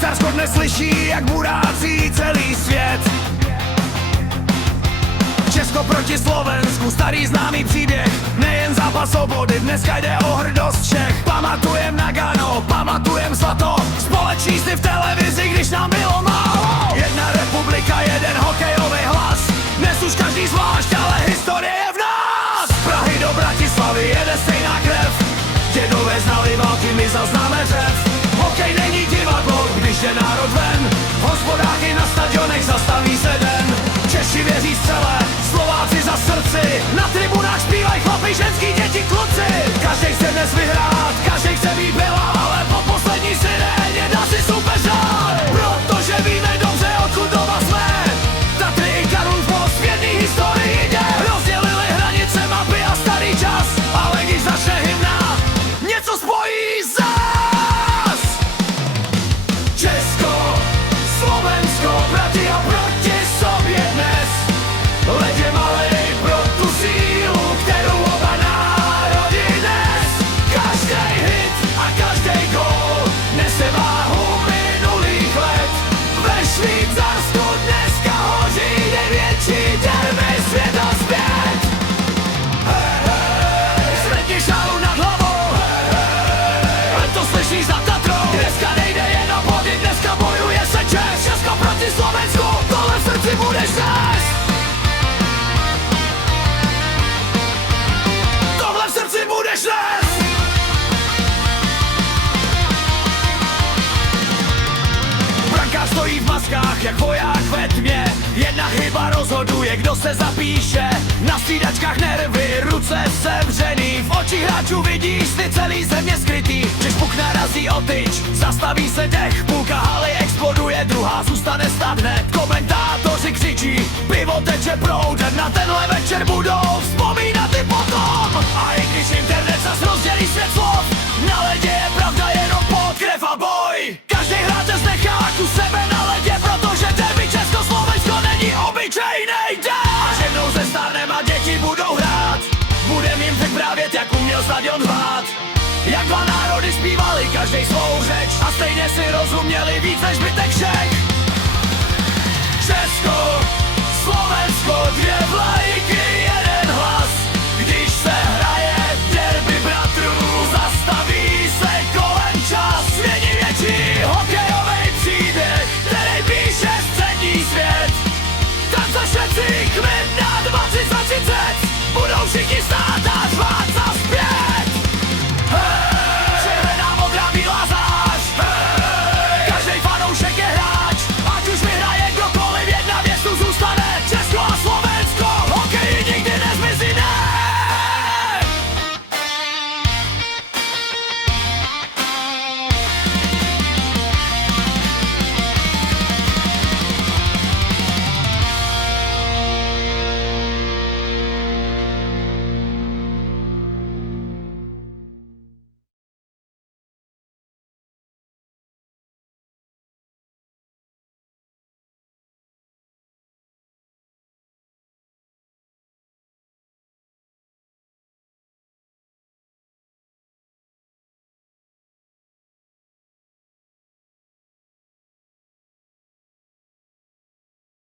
Švýcarsko dnes slyší, jak burácí celý svět. Česko proti Slovensku, starý známý příběh. Nejen zápas o body, dneska jde o hrdost všech. Pamatujem Nagano, pamatujem zlato. Společný sny v televizi, když nám bylo málo. Jedna republika, jeden hokejový hlas. Dnes už každý zvlášť, ale historie je v nás. Z Prahy do Bratislavy jede stejná krev. Dědové znali války, my zaznáme řev. Hokej není divadlo, když je národ ven. V hospodách i na stadionech zastaví se den. Češi věří střele, Slováci za srdci. Na tribunách zpívají chlapi, ženský, děti, kluci. Každý chce dnes vyhrát, každý chce být byla, ale po poslední siréně dá si soupeřát. Protože víme dobře, odkud doma jsme. Tatry i Karlův most v jedný historii jde. Rozdělili hranice, mapy a starý čas. Ale když začne hymna, něco spojí zas. Česko, Slovensko, brati a proti sobě dnes. Ledě malej pro tu sílu, kterou oba národy nes. Každý hit a každý gól nese váhu minulých let. Ve Švýcarsku dneska hoří největší derby světa zpět. Hej, hej, zvedni šálu nad hlavou. Len to slyšíš za Tatrou. Dneska nejde jen o body, dneska bojuje se Čech. Česko proti Slovensku, tohle v srdci budeš nést. Tohle v srdci budeš nést. Brankář stojí v maskách, jak voják ve tmě. Jedna chyba rozhoduje, kdo se zapíše. Na střídačkách nervy, ruce sevřený. V očích hráčů vidíš sny celý země skrytý. Když puk narazí o tyč, zastaví se dech. Půlka haly exploduje, druhá zůstane stát hned. Komentátoři křičí, pivo teče proudem. Na tenhle večer budou vzpomínat i potom. A i když internet zas rozdělí svět slov, na ledě je pravda jenom pot, krev a boj. Každý hráč nechá tu sebe na ledě, protože derby Československo není obyčejnej den. Až jednou se stárnem a děti budou hrát, budem jim vyprávět, jak uměl stadion hvát. Jak dva národy zpívali každej svou řeč a stejně si rozuměli víc než zbytek všech.